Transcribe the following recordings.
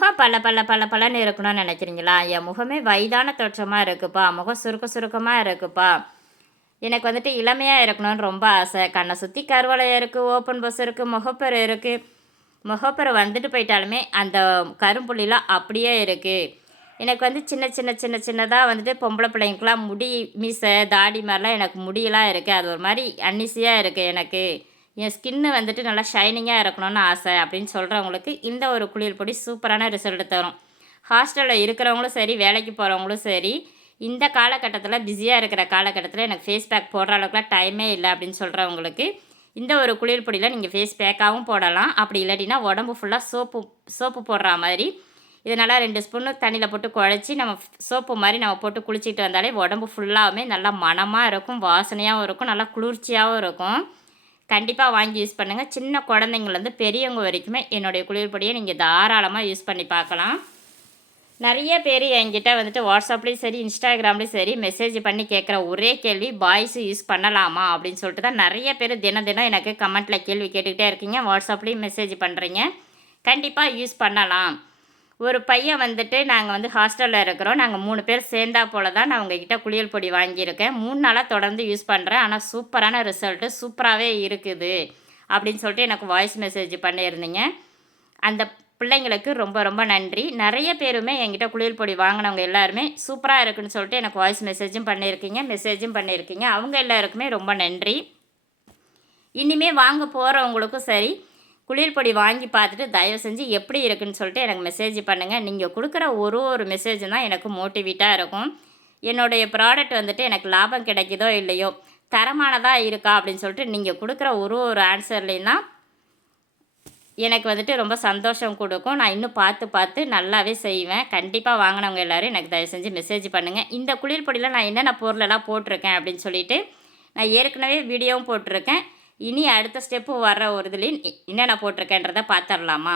முகம் பல பல பல பலன்னு இருக்கணும்னு நினைக்கிறீங்களா? என் முகமே வயதான தோற்றமாக இருக்குப்பா, முகம் சுருக்க சுருக்கமாக இருக்குப்பா, எனக்கு வந்துட்டு இளமையாக இருக்கணும்னு ரொம்ப ஆசை. கண்ணை சுற்றி கருவளையம் இருக்குது, ஓப்பன் பஸ் இருக்குது, முகப்பரு இருக்குது. முகப்பரு வந்துட்டு போயிட்டாலுமே அந்த கரும்புள்ளிலாம் அப்படியே இருக்குது. எனக்கு வந்து சின்ன சின்ன சின்ன சின்னதாக வந்துட்டு பொம்பளை பிள்ளைங்களுக்குலாம் முடி மீசை தாடி மாதிரிலாம் எனக்கு முடியெல்லாம் இருக்குது. அது ஒரு மாதிரி அன்னிசியாக இருக்குது எனக்கு. என் ஸ்கின்னு வந்துட்டு நல்லா ஷைனிங்காக இருக்கணும்னு ஆசை அப்படின்னு சொல்கிறவங்களுக்கு இந்த ஒரு குளியல் பொடி சூப்பரான ரிசல்ட் தரும். ஹாஸ்டலில் இருக்கிறவங்களும் சரி, வேலைக்கு போகிறவங்களும் சரி, இந்த காலகட்டத்தில் பிஸியாக இருக்கிற காலகட்டத்தில் எனக்கு ஃபேஸ் பேக் போடுற அளவுக்குலாம் டைமே இல்லை அப்படின்னு சொல்கிறவங்களுக்கு இந்த ஒரு குளியல் பொடியில் நீங்கள் ஃபேஸ் பேக்காகவும் போடலாம். அப்படி இல்லாட்டினா உடம்பு ஃபுல்லாக சோப்பு போடுற மாதிரி இது நல்லா 2 ஸ்பூன்னு தண்ணியில் போட்டு குழச்சி நம்ம சோப்பு மாதிரி நம்ம போட்டு குளிச்சிட்டு வந்தாலே உடம்பு ஃபுல்லாகவுமே நல்லா மணமாக இருக்கும், வாசனையாகவும் இருக்கும், நல்லா குளிர்ச்சியாகவும் இருக்கும். கண்டிப்பாக வாங்கி யூஸ் பண்ணுங்கள். சின்ன குழந்தைங்கள்லேருந்து பெரியவங்க வரைக்குமே என்னுடைய குளியல் பொடியை நீங்கள் தாராளமாக யூஸ் பண்ணி பார்க்கலாம். நிறைய பேர் என்கிட்ட வந்துட்டு வாட்ஸ்அப்லேயும் சரி, இன்ஸ்டாகிராம்லேயும் சரி மெசேஜ் பண்ணி கேட்குற ஒரே கேள்வி, பாய்ஸு யூஸ் பண்ணலாமா அப்படின்னு சொல்லிட்டு தான் நிறைய பேர் தினம் தினம் எனக்கு கமெண்ட்டில் கேள்வி கேட்டுக்கிட்டே இருக்கீங்க. வாட்ஸ்அப்லேயும் மெசேஜ் பண்ணுறீங்க. கண்டிப்பாக யூஸ் பண்ணலாம். ஒரு பையன் வந்துட்டு நாங்கள் வந்து ஹாஸ்டலில் இருக்கிறோம், நாங்கள் 3 பேர் சேர்ந்தா போல தான் நான் உங்ககிட்ட குளியல் பொடி வாங்கியிருக்கேன். 3 நாளாக தொடர்ந்து யூஸ் பண்ணுறேன், ஆனால் சூப்பரான ரிசல்ட்டு, சூப்பராகவே இருக்குது அப்படின்னு சொல்லிட்டு எனக்கு வாய்ஸ் மெசேஜ் பண்ணியிருந்தீங்க. அந்த பிள்ளைங்களுக்கு ரொம்ப ரொம்ப நன்றி. நிறைய பேருமே என்கிட்ட குளியல் பொடி வாங்கினவங்க எல்லாருமே சூப்பராக இருக்குன்னு சொல்லிட்டு எனக்கு வாய்ஸ் மெசேஜும் பண்ணியிருக்கீங்க. அவங்க எல்லாருக்குமே ரொம்ப நன்றி. இனிமேல் வாங்க போகிறவங்களுக்கும் சரி, குளியல் பொடி வாங்கி பார்த்துட்டு தயவு செஞ்சு எப்படி இருக்குன்னு சொல்லிட்டு எனக்கு மெசேஜ் பண்ணுங்கள். நீங்கள் கொடுக்குற ஒரு மெசேஜும் தான் எனக்கு மோட்டிவேட்டாக இருக்கும். என்னுடைய ப்ராடக்ட் வந்துட்டு எனக்கு லாபம் கிடைக்குதோ இல்லையோ, தரமானதாக இருக்கா அப்படின்னு சொல்லிட்டு நீங்கள் கொடுக்குற ஒரு ஆன்சர்லேயும் தான் எனக்கு வந்துட்டு ரொம்ப சந்தோஷம் கொடுக்கும். நான் இன்னும் பார்த்து நல்லாவே செய்வேன். கண்டிப்பாக வாங்கினவங்க எல்லோரும் எனக்கு தயவு செஞ்சு மெசேஜ் பண்ணுங்கள். இந்த குளியல் பொடியில் நான் என்னென்ன பொருளெல்லாம் போட்டிருக்கேன் அப்படின்னு சொல்லிட்டு நான் ஏற்கனவே வீடியோவும் போட்டிருக்கேன். இனி அடுத்த ஸ்டெப்பு வர்ற ஒரு இதுலேயும் என்னென்ன போட்டிருக்கேன்றதை பார்த்துடலாமா?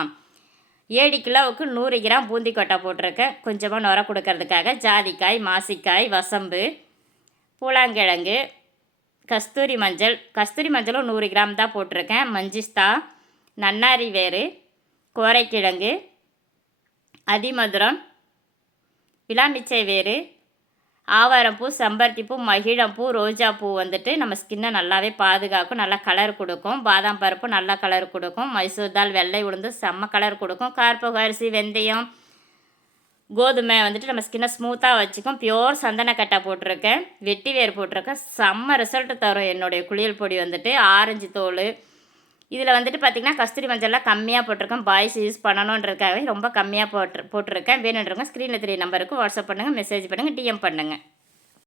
7 கிலோவுக்கு 100 கிராம் பூந்திக்கொட்டை போட்டிருக்கேன், கொஞ்சமாக நுர கொடுக்கறதுக்காக. ஜாதிக்காய், மாசிக்காய், வசம்பு, பூலாங்கிழங்கு, கஸ்தூரி மஞ்சளும் 100 கிராம் தான் போட்டிருக்கேன். மஞ்சிஸ்தா, நன்னாரி வேறு, கோரைக்கிழங்கு, அதிமதுரம், விளாமிச்சை வேறு, ஆவாரம்பூ, செம்பருத்திப்பூ, மகிழம்பூ, ரோஜாப்பூ வந்துட்டு நம்ம ஸ்கின்னை நல்லாவே பாதுகாக்கும், நல்லா கலர் கொடுக்கும். பாதாம் பருப்பு நல்லா கலர் கொடுக்கும். மைசூர் தால், வெள்ளை உளுந்து செம்ம கலர் கொடுக்கும். கார்போக அரிசி, வெந்தயம், கோதுமை வந்துட்டு நம்ம ஸ்கின்னை ஸ்மூத்தாக வச்சுக்கும். பியோர் சந்தனக்கட்டை போட்டிருக்கேன், வெட்டி வேர் போட்டிருக்கேன். செம்ம ரிசல்ட்டு தரும் என்னுடைய குளியல் பொடி வந்துட்டு. ஆரஞ்சு தோல் இதில் வந்துட்டு பார்த்திங்கன்னா கஸ்தூரி மஞ்சள்லாம் கம்மியாக போட்டிருக்கேன். பாய்ஸ் யூஸ் பண்ணணுன்றதுக்காகவே ரொம்ப கம்மியாக போட்டிருக்கேன். வேணுன்றவங்க ஸ்க்ரீனில் 3 நம்பருக்கு வாட்ஸ்அப் பண்ணுங்கள், மெசேஜ் பண்ணுங்கள், டிஎம் பண்ணுங்கள்.